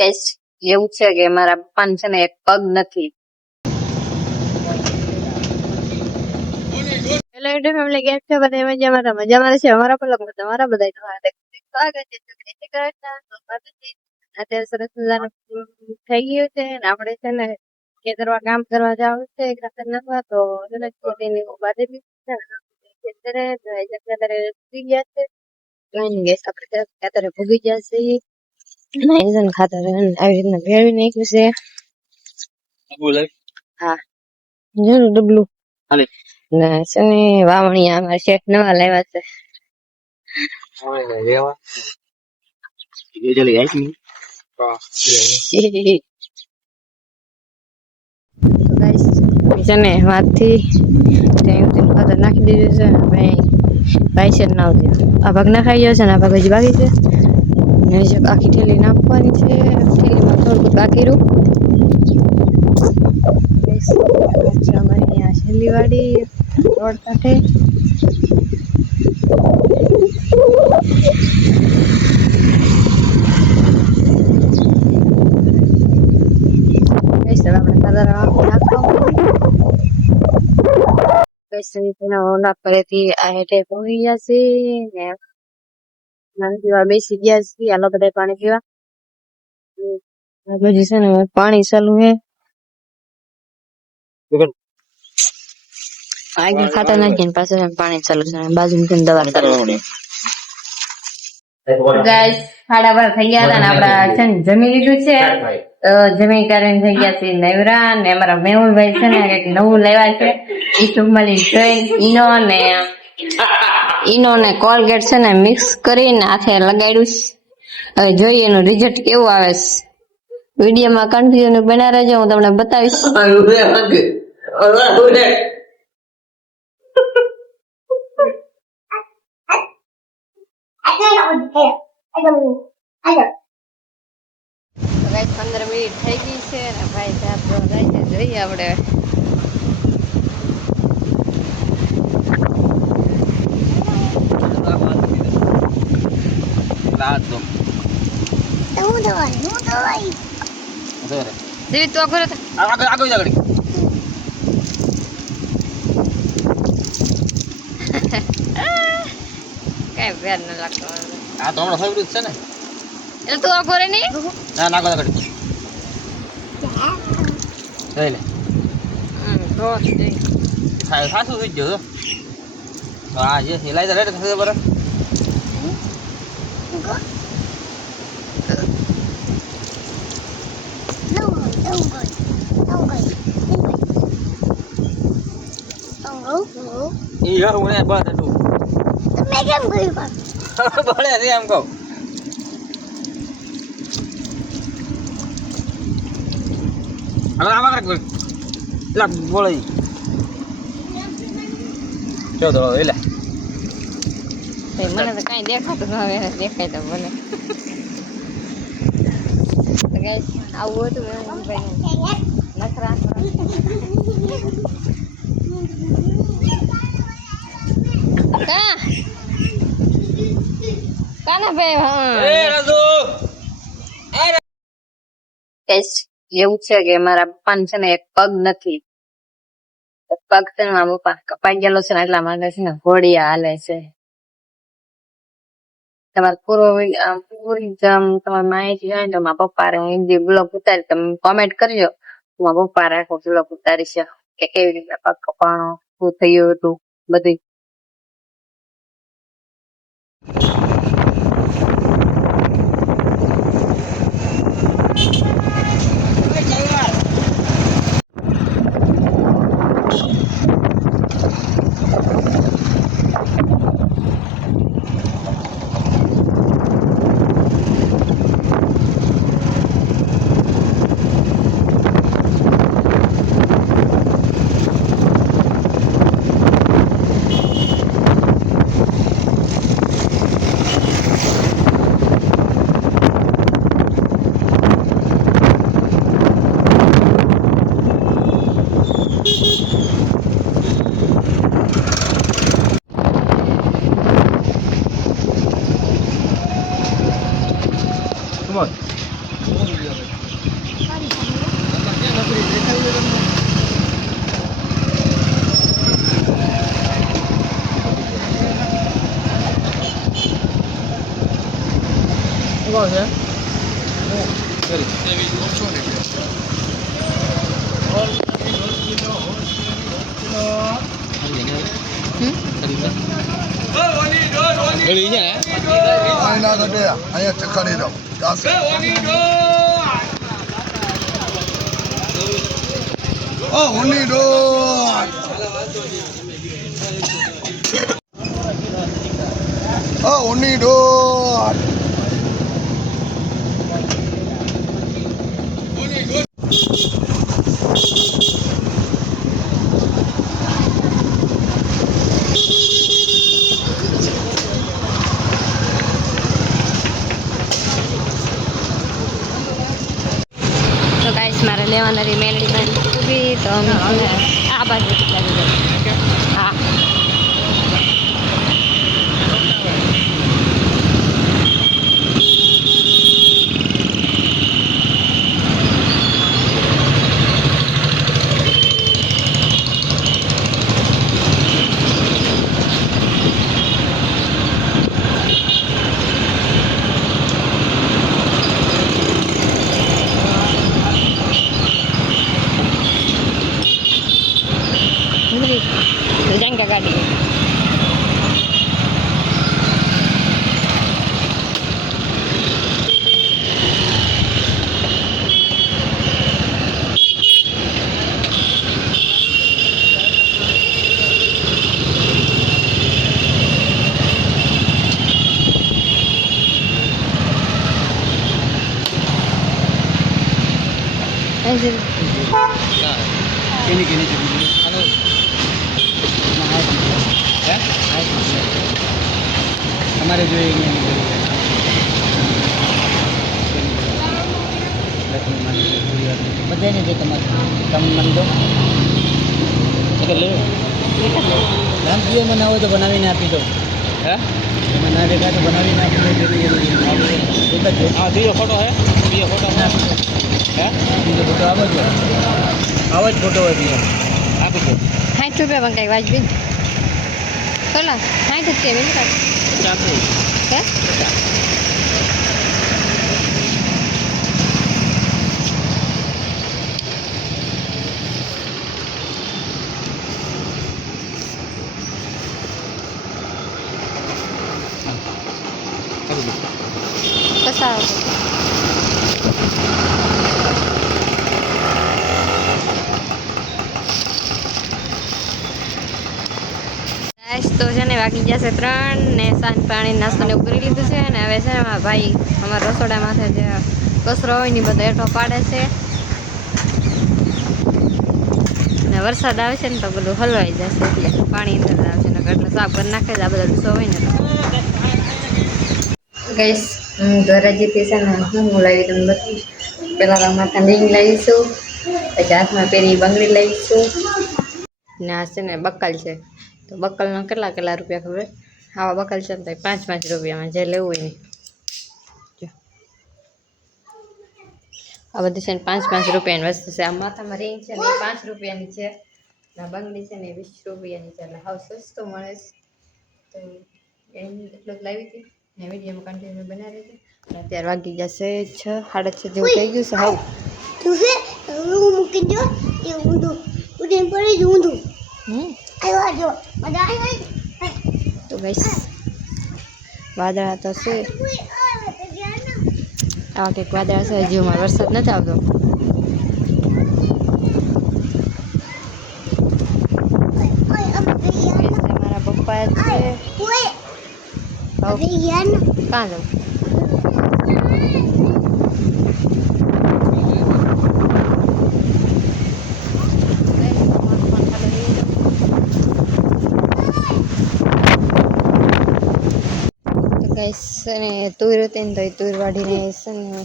કઈશ એવું છે કે મારા પપ્પાને છે ને એક પગ નથી. હેલો યુટ્યુબ ફેમિલી, કેમ છો બધા? મજામાં છે. અમારા પણ લોકો તમારા બધા સ્વાગત છે. અત્યારે સરસ મજાનું થઈ ગયું છે ને આપણે છે ને ખેતરમાં કામ કરવા જવાનું છે. ખાતર નાખવા તો ખેતીની બાજરી ભૂગી ગયા છે. ગેસ આપણે ખાતરે ભૂગી ગયા છે. ખાતર આવી રીતના ભેળવી નાખ્યું છે. હા, જરૂર ડબલું ને છે ને વાવણી અમારે શેઠ નવા લાવ્યા છે. છે ને વાતથી ખાતર નાખી દીધું છે ને ભાઈ છે ના આ ભાગ નાખાઈ ગયો છે ને આ ભાગ હજી બાકી છે. આખી ઠેલી નાખવાની છે. ઠેલીમાં થોડું બાકી રહ્યું. અમારી અહીંયા છેલ્લી વાડી રોડ કાંઠે બેસી ગયા છે. હાલો બધા પાણી પીવા. પછી છે ને પાણી ચાલુ હે. આગળ ખાતર નાખીને પાછળ પાણી ચાલુ છે. બાજુમાં દવા ચાલુ છે. ગાઈસ 12:30 થઈ ગયા હતા ને આપડા છે ને જમી લીધું છે. જમી કરીને થઈ ગયા છે નવરા ને અમારા મેહુલભાઈ છે ને કઈક નવું લેવા છે. ઈનો ને કોલગેટ છે ને મિક્સ કરીને હાથે લગાડ્યું. હવે જોઈએ એનું રિઝલ્ટ કેવું આવે છે. વિડીયોમાં કન્ટિન્યુ બના રહેજો, હું તમને બતાવીશ. ગાઈસ 15 મિનિટ થઈ ગઈ છે ને ભાઈ સાહેબ જાય છે. જોઈએ આપણે જીવિત તો કરો આગળ કઈ વેર ન લાગતો. આ તો હમણાં ફેવરિટ છે ને એટલે તું આગળ રે નહીં ના નાખો આગળ જોઈ લે તો સાસુ થઈ ગયો હા જે હિલાઈ તો રેડ થશે બરાબર. ઈ હું ને બસ તું તમે કેમ કર્યું બળે રે એમ કહું. હવે આમાં કર લા બોલે જો તો એલા મને તો કઈ દેખાતું ન હવે દેખાય તો મને. તો ગાઈસ આવું હતું નખરા કાના ભાઈ. એવું છે કે મારા પપ્પાને છે ને એક પગ નથી. પગ છે ને મારા પપ્પા કપાઈ ગયેલો છે ને એટલા માટે છે ને ઘોડિયા હાલે છે. તમારે પૂરી તમારી માહિતી હોય તો મારા પપ્પા હું હિન્દી બ્લોગ ઉતારી તમે કોમેન્ટ કરજો. મારા પપ્પા આખો બ્લોગ ઉતારી છે કે કેવી રીતે પગ કપાણો, શું થયું હતું બધી. ના ઘટે અહીંયા ચખાડી દો હોની ડોર હોની ડોર તો ગાઈસ મારે લેવાના રહી મેલડી બાજુ ઊભી તો અમે આ બાજુ લાગી જાય હા જંગા ગાડી કેની કેની હલો हमारे जो बधाने दे तम मन दो राम दियो बनाओ तो बनावीने आपी दो है मैं ना देखा तो बनावीने आपी दो हाँ दियो फोटो है दियो फोटो है दियो फोटो आवाज फोटो है दियो आप दो 60 રૂપિયા પણ કઈ વાજબી કેટલા 60 રૂપિયા મિનિટ હે કસા તો છે ને વાગી જશે 3 ને સાંજ પાણી નાસ્તો ને કરી લીધું છે ને હવે છે ને મારા ભાઈ અમારા રસોડામાંથી જે કચરો હોય ને બધો હેઠો પાડે છે ને વરસાદ આવે છે ને તો બધું હલવાઈ જશે એટલે પાણી અંદર આવશે ને એટલે સાફ કરી નાખે છે આ બધા ડૂસો હોય ને ગઈશ ઘરે જીતી છે ને હું લાવી તમને બતાવીશ પહેલાં માથા રિંગ લાવીશું પછી હાથમાં પહેરી બંગડી લાવીશું ને આ છે ને બક્કલ છે તો બક્કલના કેટલા રૂપિયા ખબર આવા બક્કલ છે ને તો 5 રૂપિયામાં જે લેવું હોય ને આ બધી છે ને 5 રૂપિયાની વસ્તુ છે આ માથામાં રિંગ છે ને 5 રૂપિયાની છે આ બંગડી છે ને 20 રૂપિયાની છે એટલે હાવ સસ્તું મળે તો એની એટલું જ લાવી હતી ને વિડીયોમાં કન્ટિન્યુ બનાવી હતી અને અત્યારે વાગી જશે 6:30 જેવું થઈ ગયું છે હાવ તું છે હું મૂકી દો એ ઊંધું ઉડીને પડી જ ઊંધું આવ્યો જો મજા આવી તો ગાઈસ વાદળા તો છે આવા કંઈક વાદળા છે હજી અમારે વરસાદ નથી આવતો મારા પપ્પા છે કાં જાઉં ને તુર હતી ને તો એ તુર વાઢીને છે ને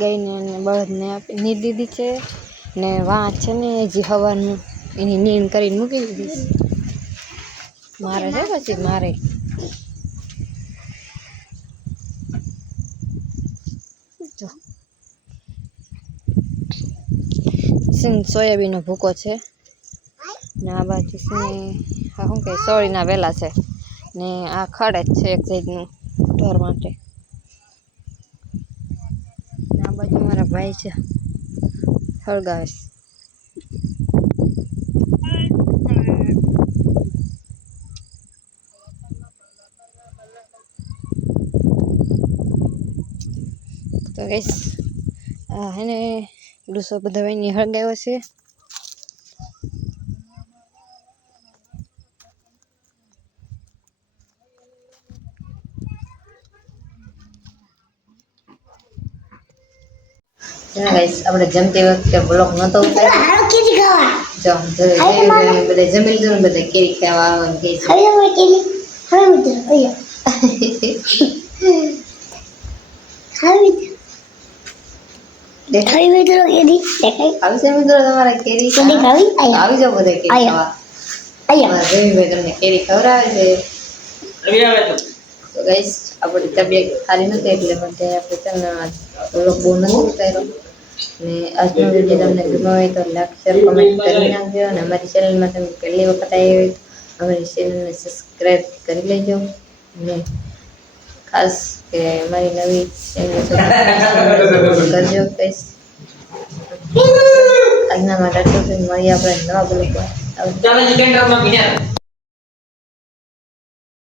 ગાયને બળદને આપી નીર દીધી છે ને વાં છે ને હજી હવાનું એની નીણ કરીને મૂકી દીધી મારે છે પછી મારે જો સિંગ સોયાબીનનો ભૂકો છે ને આ બાજુ છે હા શું કહે સોળીના વેલા છે ને આ ખડ જ છે એક સાઈડનું ઢોર માટે ને આ બાજુ મારા ભાઈ છે હળગાવે છે. તો ગઈશ હે ને ડૂસો બધા ભાઈની હળગાવ્યો છે. આપણે જમતી વખતે બ્લોક નતો ઉતાર્યો. હાલો કેરી ખાવા. જો બધા જમી લીધું ને બધા કેરી ખાવા આવે કે છે. હવે અમે કેરી હવે મિત્રો અહીંયા હવે મિત્રો કેરી દેખાય આવી છે મિત્રો તમારે કેરી કેરી ખાવી આવી જાવ બધા કેરી ખાવા. અહીંયા જમીભાઈ તમને કેરી ખવડાવે છે. તો ગાઈસ આપણી તબિયત સારી નથી એટલે માટે આપણે ચેનલમાં બ્લોગ બહુ નથી ઉતાર્યો ને આજનો વિડીયો તમને ગમ્યો હોય તો લાઈક શેર કમેન્ટ કરી નાખજો અને અમારી ચેનલમાં તમે પહેલી વખત આવી હોય તો અમારી ચેનલને સબસ્ક્રાઈબ કરી લેજો અને ખાસ કે અમારી નવી ચેનલ કરજો ગાઈસ. આજના માટે આટલું જ. મળીએ આપણે નવા બ્લોગમાં.